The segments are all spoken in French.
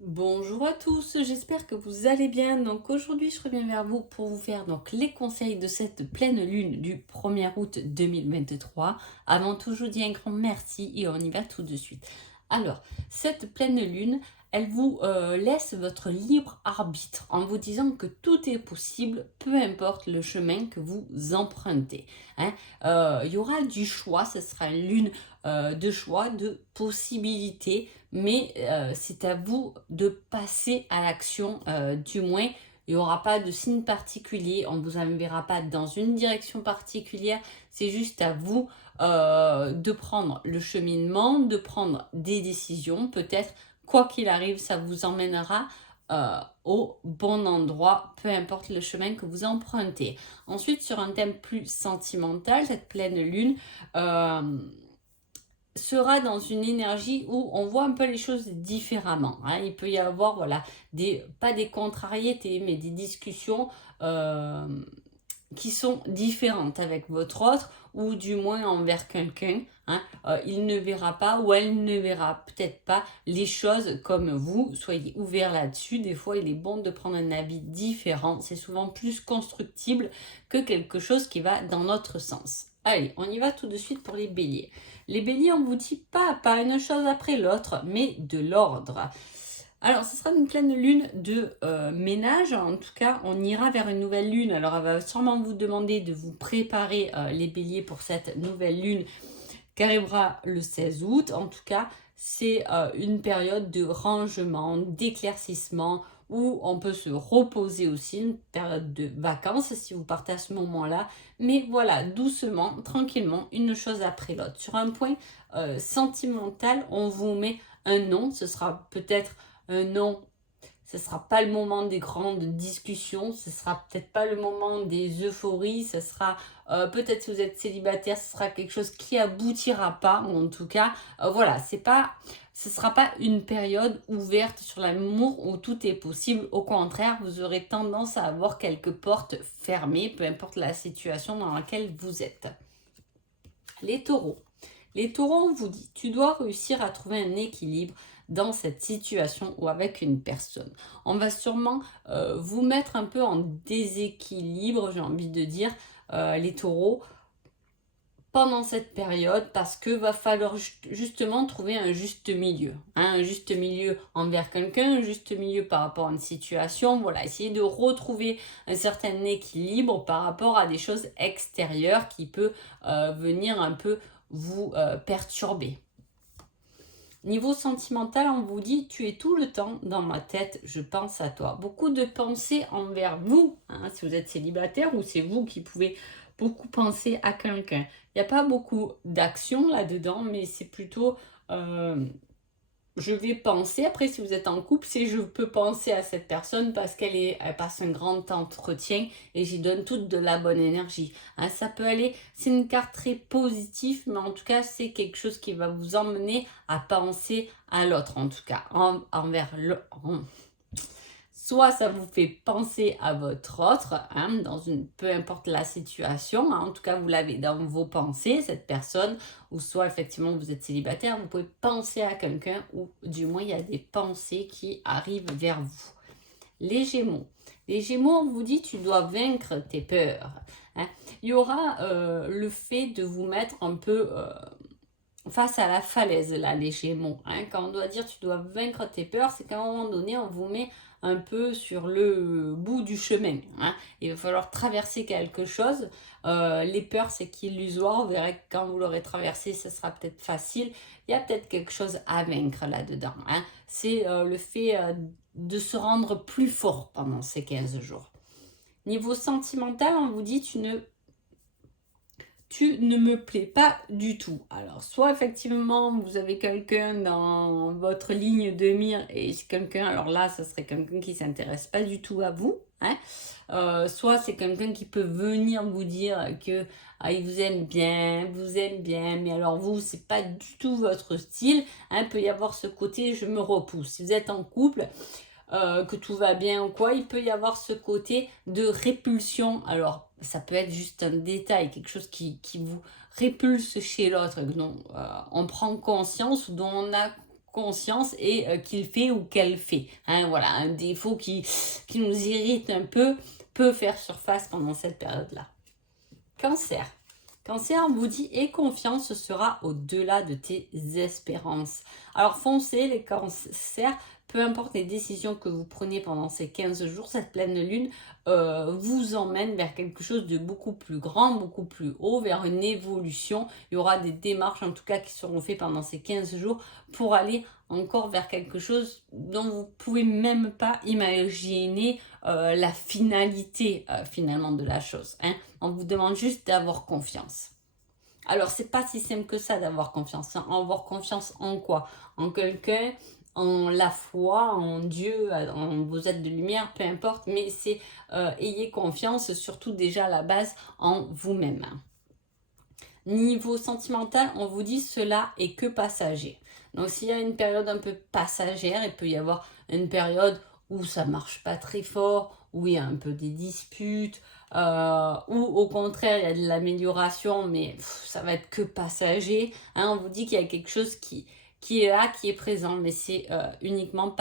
Bonjour à tous, j'espère que vous allez bien. Donc aujourd'hui, je reviens vers vous pour vous faire les conseils de cette pleine lune du 1er août 2023. Avant tout, je vous dis un grand merci et on y va tout de suite. Alors, cette pleine lune, elle vous laisse votre libre arbitre en vous disant que tout est possible, peu importe le chemin que vous empruntez, hein. Il y aura du choix, ce sera une lune de choix, de possibilités, mais c'est à vous de passer à l'action, du moins. Il n'y aura pas de signe particulier, on ne vous enverra pas dans une direction particulière, c'est juste à vous de prendre le cheminement, de prendre des décisions, peut-être quoi qu'il arrive, ça vous emmènera au bon endroit, peu importe le chemin que vous empruntez. Ensuite, sur un thème plus sentimental, cette pleine lune, euh, sera dans une énergie où on voit un peu les choses différemment, hein. Il peut y avoir, voilà, pas des contrariétés, mais des discussions euh, qui sont différentes avec votre autre, ou du moins envers quelqu'un, hein. Il ne verra pas, ou elle ne verra peut-être pas les choses comme vous. Soyez ouverts là-dessus. Des fois, il est bon de prendre un avis différent. C'est souvent plus constructible que quelque chose qui va dans notre sens. Allez, on y va tout de suite pour les béliers. Les béliers, on vous dit pas une chose après l'autre, mais de l'ordre. Alors, ce sera une pleine lune de ménage. En tout cas, on ira vers une nouvelle lune. Alors, elle va sûrement vous demander de vous préparer, les béliers, pour cette nouvelle lune qui arrivera le 16 août. En tout cas, c'est une période de rangement, d'éclaircissement, où on peut se reposer aussi, une période de vacances si vous partez à ce moment-là. Mais voilà, doucement, tranquillement, une chose après l'autre. Sur un point sentimental, on vous met un non. Ce sera peut-être un non, ce ne sera pas le moment des grandes discussions, ce ne sera peut-être pas le moment des euphories, ce sera peut-être, si vous êtes célibataire, ce sera quelque chose qui aboutira pas, ou en tout cas, voilà, ce ne sera pas une période ouverte sur l'amour où tout est possible. Au contraire, vous aurez tendance à avoir quelques portes fermées, peu importe la situation dans laquelle vous êtes. Les taureaux. Les taureaux, on vous dit, tu dois réussir à trouver un équilibre dans cette situation ou avec une personne. On va sûrement vous mettre un peu en déséquilibre, j'ai envie de dire, les taureaux, pendant cette période, parce que va falloir justement trouver un juste milieu, hein, un juste milieu envers quelqu'un, un juste milieu par rapport à une situation. Voilà, essayer de retrouver un certain équilibre par rapport à des choses extérieures qui peut venir un peu vous perturber. Niveau sentimental, on vous dit, tu es tout le temps dans ma tête, je pense à toi. Beaucoup de pensées envers vous, hein, si vous êtes célibataire, ou c'est vous qui pouvez beaucoup penser à quelqu'un. Il n'y a pas beaucoup d'action là-dedans, mais c'est plutôt je vais penser. Après, si vous êtes en couple, c'est je peux penser à cette personne parce elle passe un grand entretien et j'y donne toute de la bonne énergie, hein. Ça peut aller, c'est une carte très positive, mais en tout cas, c'est quelque chose qui va vous emmener à penser à l'autre, en tout cas, envers le. Soit ça vous fait penser à votre autre, hein, peu importe la situation, hein, en tout cas vous l'avez dans vos pensées, cette personne, ou soit effectivement vous êtes célibataire, vous pouvez penser à quelqu'un, ou du moins il y a des pensées qui arrivent vers vous. Les Gémeaux. Les Gémeaux, on vous dit, tu dois vaincre tes peurs, hein. Il y aura le fait de vous mettre un peu face à la falaise, là, les Gémeaux, hein. Quand on doit dire tu dois vaincre tes peurs, c'est qu'à un moment donné, on vous met un peu sur le bout du chemin, hein. Il va falloir traverser quelque chose. Les peurs, c'est qu'illusoire. Vous verrez que quand vous l'aurez traversé, ce sera peut-être facile. Il y a peut-être quelque chose à vaincre là-dedans, hein. C'est le fait de se rendre plus fort pendant ces 15 jours. Niveau sentimental, on vous dit tu ne me plais pas du tout. Alors, soit effectivement, vous avez quelqu'un dans votre ligne de mire et c'est quelqu'un, alors là, ça serait quelqu'un qui s'intéresse pas du tout à vous, hein. Soit c'est quelqu'un qui peut venir vous dire que il vous aime bien, mais alors vous, c'est pas du tout votre style, hein. Il peut y avoir ce côté, je me repousse. Si vous êtes en couple, que tout va bien ou quoi, il peut y avoir ce côté de répulsion. Alors, ça peut être juste un détail, quelque chose qui vous répulse chez l'autre, dont on prend conscience, dont on a conscience et qu'il fait ou qu'elle fait. Hein, voilà, un défaut qui nous irrite un peu peut faire surface pendant cette période-là. Cancer. Cancer, on vous dit, et confiance sera au-delà de tes espérances. Alors foncez les cancers, peu importe les décisions que vous prenez pendant ces 15 jours, cette pleine lune vous emmène vers quelque chose de beaucoup plus grand, beaucoup plus haut, vers une évolution. Il y aura des démarches en tout cas qui seront faites pendant ces 15 jours pour aller encore vers quelque chose dont vous ne pouvez même pas imaginer la finalité finalement de la chose. Hein. On vous demande juste d'avoir confiance. Alors, c'est pas si simple que ça d'avoir confiance. Hein. Avoir confiance en quoi? En quelqu'un, en la foi, en Dieu, en vos êtres de lumière, peu importe. Mais c'est ayez confiance, surtout déjà à la base, en vous-même. Niveau sentimental, on vous dit cela est que passager. Donc, s'il y a une période un peu passagère, il peut y avoir une période où ça marche pas très fort, où il y a un peu des disputes, ou au contraire il y a de l'amélioration, mais ça va être que passager. Hein, on vous dit qu'il y a quelque chose qui est là, qui est présent, mais c'est uniquement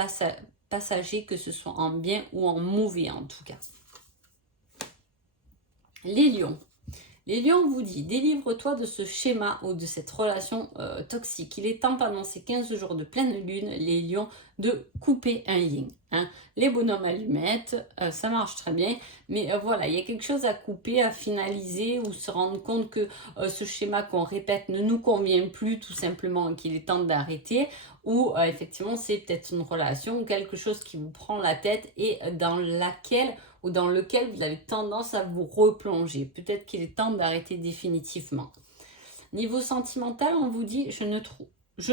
passager, que ce soit en bien ou en mauvais en tout cas. Les lions. Les lions vous dit, délivre-toi de ce schéma ou de cette relation toxique. Il est temps pendant ces 15 jours de pleine lune, les lions, de couper un yin. Hein. Les bonhommes allumettes, ça marche très bien, mais voilà, il y a quelque chose à couper, à finaliser ou se rendre compte que ce schéma qu'on répète ne nous convient plus tout simplement, qu'il est temps d'arrêter, ou effectivement c'est peut-être une relation ou quelque chose qui vous prend la tête et dans laquelle ou dans lequel vous avez tendance à vous replonger. Peut-être qu'il est temps d'arrêter définitivement. Niveau sentimental, on vous dit, je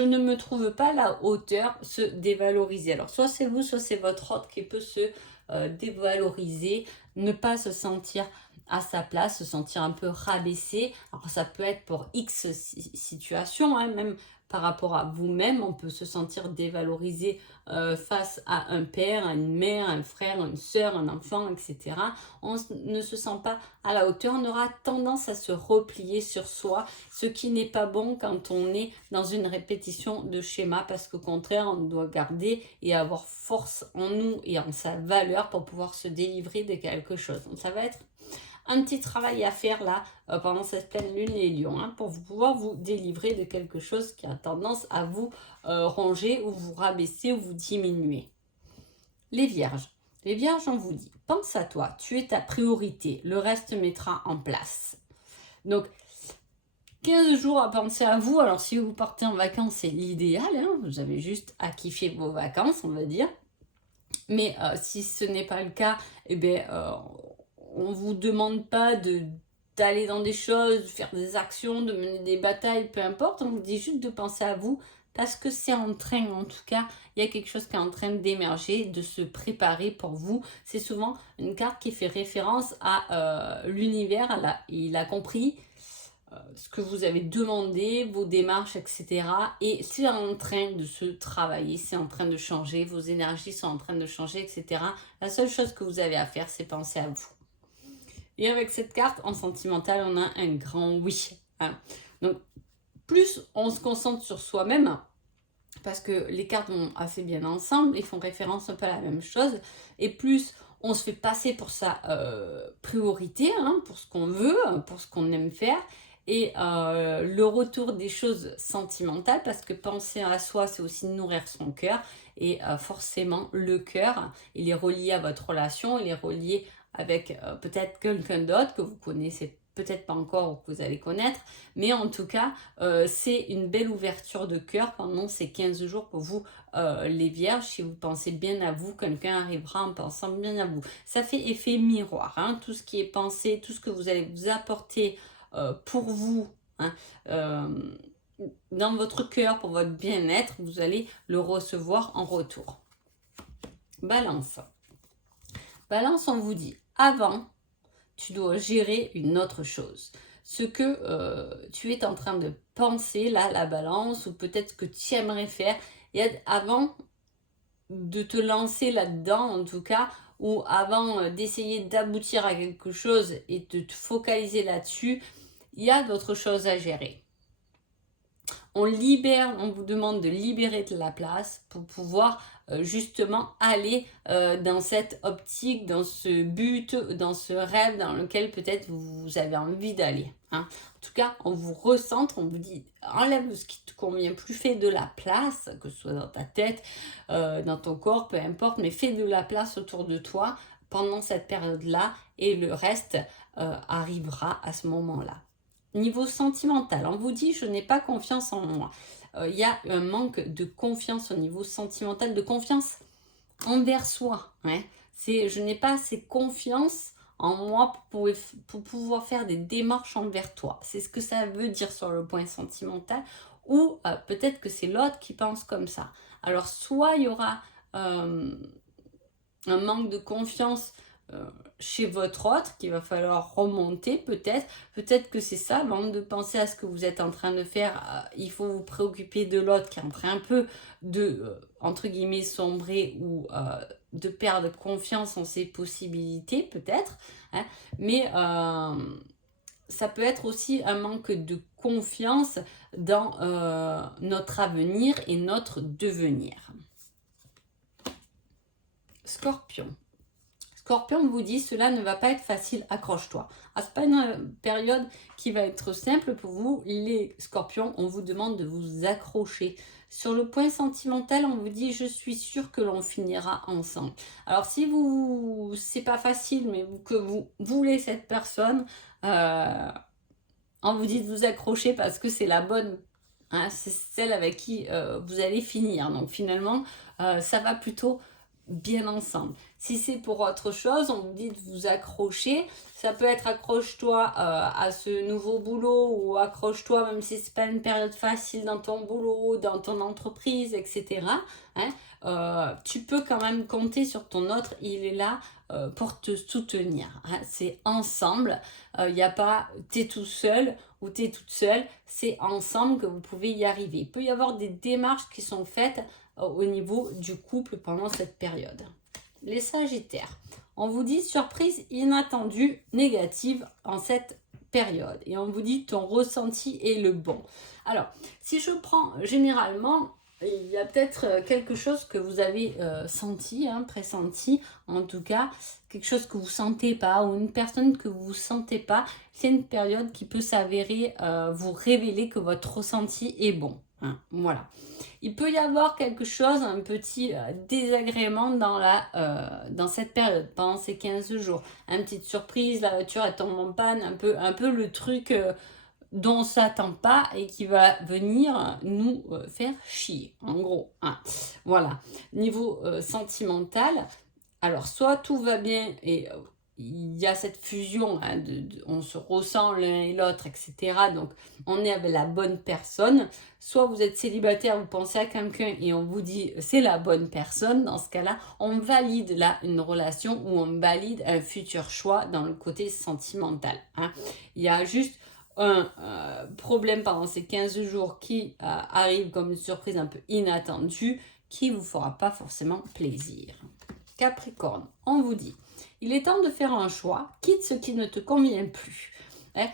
ne me trouve pas à la hauteur, se dévaloriser. Alors, soit c'est vous, soit c'est votre autre qui peut se dévaloriser, ne pas se sentir à sa place, se sentir un peu rabaissé. Alors, ça peut être pour X situations, hein, même par rapport à vous-même, on peut se sentir dévalorisé face à un père, à une mère, un frère, une soeur, un enfant, etc. On ne se sent pas à la hauteur, on aura tendance à se replier sur soi, ce qui n'est pas bon quand on est dans une répétition de schéma, parce qu'au contraire, on doit garder et avoir force en nous et en sa valeur pour pouvoir se délivrer de quelque chose. Donc ça va être un petit travail à faire là pendant cette pleine lune les lions, hein, pour pouvoir vous délivrer de quelque chose qui a tendance à vous ronger ou vous rabaisser ou vous diminuer. Les vierges. Les vierges, on vous dit, pense à toi, tu es ta priorité, le reste mettra en place. Donc, 15 jours à penser à vous. Alors, si vous partez en vacances, c'est l'idéal, hein, vous avez juste à kiffer vos vacances, on va dire. Mais si ce n'est pas le cas, eh bien, on ne vous demande pas d'aller dans des choses, de faire des actions, de mener des batailles, peu importe. On vous dit juste de penser à vous parce que c'est en train, en tout cas, il y a quelque chose qui est en train d'émerger, de se préparer pour vous. C'est souvent une carte qui fait référence à l'univers. Il a compris ce que vous avez demandé, vos démarches, etc. Et c'est en train de se travailler, c'est en train de changer, vos énergies sont en train de changer, etc. La seule chose que vous avez à faire, c'est penser à vous. Et avec cette carte, en sentimental, on a un grand oui. Hein. Donc, plus on se concentre sur soi-même, parce que les cartes vont assez bien ensemble, ils font référence un peu à la même chose, et plus on se fait passer pour sa priorité, hein, pour ce qu'on veut, pour ce qu'on aime faire, et le retour des choses sentimentales, parce que penser à soi, c'est aussi nourrir son cœur, et forcément, le cœur, il est relié à votre relation, il est relié avec peut-être quelqu'un d'autre que vous connaissez peut-être pas encore ou que vous allez connaître, mais en tout cas, c'est une belle ouverture de cœur pendant ces 15 jours pour vous, les vierges. Si vous pensez bien à vous, quelqu'un arrivera en pensant bien à vous. Ça fait effet miroir, hein, tout ce qui est pensé, tout ce que vous allez vous apporter pour vous, hein, dans votre cœur, pour votre bien-être, vous allez le recevoir en retour. Balance. Balance, on vous dit, avant, tu dois gérer une autre chose. Ce que tu es en train de penser, là, la balance, ou peut-être que tu aimerais faire, et avant de te lancer là-dedans, en tout cas, ou avant d'essayer d'aboutir à quelque chose et de te focaliser là-dessus, il y a d'autres choses à gérer. on vous demande de libérer de la place pour pouvoir justement aller dans cette optique, dans ce but, dans ce rêve dans lequel peut-être vous avez envie d'aller. Hein. En tout cas, on vous recentre, on vous dit enlève ce qui te convient plus, fais de la place, que ce soit dans ta tête, dans ton corps, peu importe, mais fais de la place autour de toi pendant cette période-là et le reste arrivera à ce moment-là. Niveau sentimental, on vous dit je n'ai pas confiance en moi. Il y a un manque de confiance au niveau sentimental, de confiance envers soi. Hein. C'est je n'ai pas assez confiance en moi pour pouvoir faire des démarches envers toi. C'est ce que ça veut dire sur le point sentimental. Ou peut-être que c'est l'autre qui pense comme ça. Alors soit il y aura un manque de confiance chez votre autre qu'il va falloir remonter peut-être que c'est ça, avant de penser à ce que vous êtes en train de faire, il faut vous préoccuper de l'autre qui est en train un peu de entre guillemets sombrer ou de perdre confiance en ses possibilités peut-être, hein, mais ça peut être aussi un manque de confiance dans notre avenir et notre devenir. Scorpion. Scorpion vous dit, cela ne va pas être facile, accroche-toi. Ah, ce n'est pas une période qui va être simple pour vous. Les scorpions, on vous demande de vous accrocher. Sur le point sentimental, on vous dit, je suis sûre que l'on finira ensemble. Alors, si c'est pas facile, mais que vous voulez cette personne, on vous dit de vous accrocher parce que c'est la bonne, hein, c'est celle avec qui vous allez finir. Donc, finalement, ça va plutôt bien ensemble. Si c'est pour autre chose, on vous dit de vous accrocher. Ça peut être accroche-toi à ce nouveau boulot ou accroche-toi même si c'est pas une période facile dans ton boulot, dans ton entreprise, etc. Hein, tu peux quand même compter sur ton autre. Il est là pour te soutenir. Hein. C'est ensemble. Il n'y a pas t'es tout seul ou t'es toute seule. C'est ensemble que vous pouvez y arriver. Il peut y avoir des démarches qui sont faites au niveau du couple pendant cette période. Les Sagittaires, on vous dit surprise inattendue négative en cette période et on vous dit ton ressenti est le bon. Alors, si je prends généralement, il y a peut-être quelque chose que vous avez senti, hein, pressenti, en tout cas, quelque chose que vous ne sentez pas ou une personne que vous ne sentez pas, c'est une période qui peut s'avérer vous révéler que votre ressenti est bon. Hein, voilà. Il peut y avoir quelque chose, un petit désagrément dans cette période, pendant ces 15 jours. Une petite surprise, la voiture elle tombe en panne, un peu le truc dont on ne s'attend pas et qui va venir nous faire chier, en gros. Hein. Voilà. Niveau sentimental, alors soit tout va bien et il y a cette fusion, hein, on se ressent l'un et l'autre, etc. Donc, on est avec la bonne personne. Soit vous êtes célibataire, vous pensez à quelqu'un et on vous dit c'est la bonne personne. Dans ce cas-là, on valide là une relation ou on valide un futur choix dans le côté sentimental. Hein. Il y a juste un problème pendant ces 15 jours qui arrive comme une surprise un peu inattendue qui ne vous fera pas forcément plaisir. Capricorne, on vous dit il est temps de faire un choix, quitte ce qui ne te convient plus. Hein,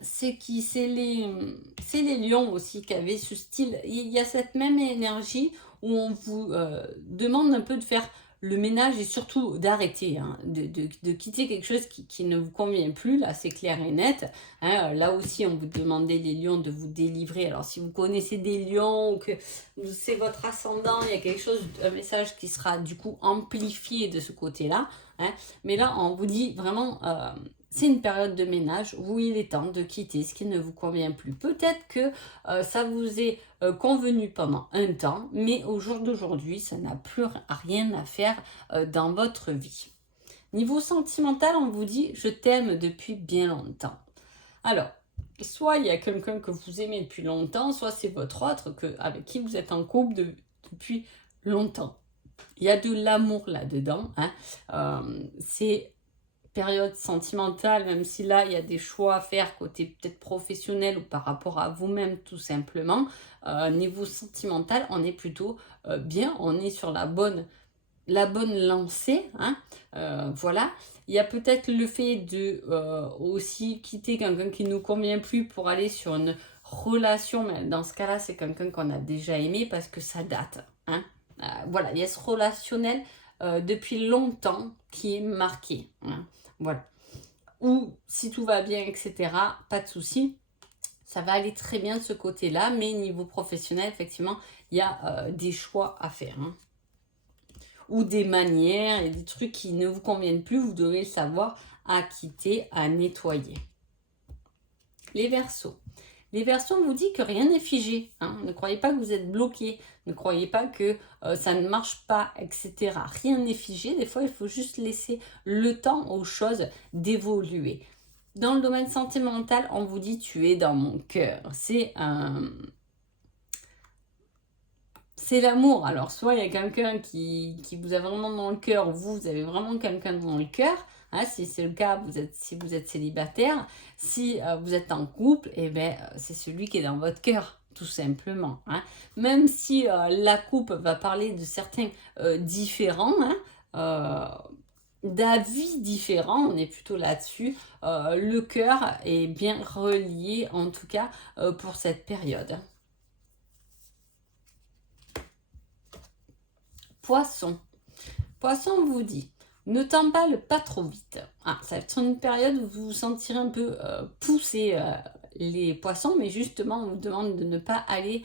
c'est les lions aussi qui avaient ce style. Il y a cette même énergie où on vous demande un peu de faire le ménage et surtout d'arrêter, hein, de quitter quelque chose qui ne vous convient plus. Là, c'est clair et net. Hein, là aussi, on vous demandait les lions de vous délivrer. Alors, si vous connaissez des lions ou que c'est votre ascendant, il y a quelque chose, un message qui sera du coup amplifié de ce côté-là. Hein, mais là, on vous dit vraiment... c'est une période de ménage où il est temps de quitter ce qui ne vous convient plus. Peut-être que ça vous est convenu pendant un temps, mais au jour d'aujourd'hui, ça n'a plus rien à faire dans votre vie. Niveau sentimental, on vous dit « je t'aime depuis bien longtemps ». Alors, soit il y a quelqu'un que vous aimez depuis longtemps, soit c'est votre autre avec qui vous êtes en couple depuis longtemps. Il y a de l'amour là-dedans. Hein. C'est période sentimentale, même si là, il y a des choix à faire côté peut-être professionnel ou par rapport à vous-même tout simplement. Niveau sentimental, on est plutôt bien, on est sur la bonne la bonne lancée, hein, voilà. Il y a peut-être le fait de aussi quitter quelqu'un qui ne nous convient plus pour aller sur une relation, mais dans ce cas-là, c'est quelqu'un qu'on a déjà aimé parce que ça date, hein. Voilà, il y a ce relationnel depuis longtemps qui est marqué, hein, voilà. Ou si tout va bien, etc., pas de souci. Ça va aller très bien de ce côté-là, mais niveau professionnel, effectivement, il y a des choix à faire, hein. Ou des manières et des trucs qui ne vous conviennent plus, vous devez le savoir, à quitter, à nettoyer. Les Verseaux. Les Verseaux, on vous dit que rien n'est figé, hein. Ne croyez pas que vous êtes bloqué, ne croyez pas que ça ne marche pas, etc. Rien n'est figé, des fois il faut juste laisser le temps aux choses d'évoluer. Dans le domaine sentimental, on vous dit tu es dans mon cœur. C'est l'amour. Alors, soit il y a quelqu'un qui vous a vraiment dans le cœur, ou vous avez vraiment quelqu'un dans le cœur. Hein, si c'est le cas, si vous êtes célibataire. Si vous êtes en couple, eh ben, c'est celui qui est dans votre cœur, tout simplement. Hein. Même si la coupe va parler de certains différents, hein, d'avis différents, on est plutôt là-dessus. Le cœur est bien relié, en tout cas, pour cette période. Poisson. Poisson, on vous dit, ne t'emballe pas trop vite. Ah, ça va être une période où vous vous sentirez un peu poussé, les poissons, mais justement, on vous demande de ne pas aller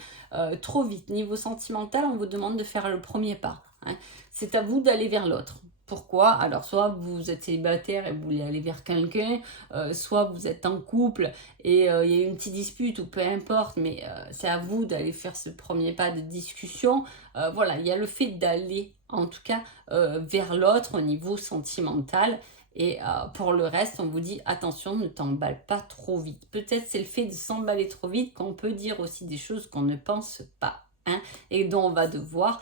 trop vite. Niveau sentimental, on vous demande de faire le premier pas, hein. C'est à vous d'aller vers l'autre. Pourquoi? Alors, soit vous êtes célibataire et vous voulez aller vers quelqu'un, soit vous êtes en couple et il y a une petite dispute ou peu importe, mais c'est à vous d'aller faire ce premier pas de discussion. Voilà, il y a le fait d'aller, en tout cas, vers l'autre au niveau sentimental. Et pour le reste, on vous dit attention, ne t'emballe pas trop vite. Peut-être c'est le fait de s'emballer trop vite qu'on peut dire aussi des choses qu'on ne pense pas, hein, et dont on va devoir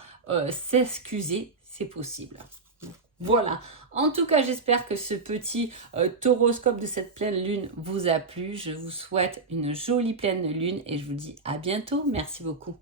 s'excuser, c'est possible. Voilà, en tout cas j'espère que ce petit horoscope de cette pleine lune vous a plu. Je vous souhaite une jolie pleine lune et je vous dis à bientôt. Merci beaucoup.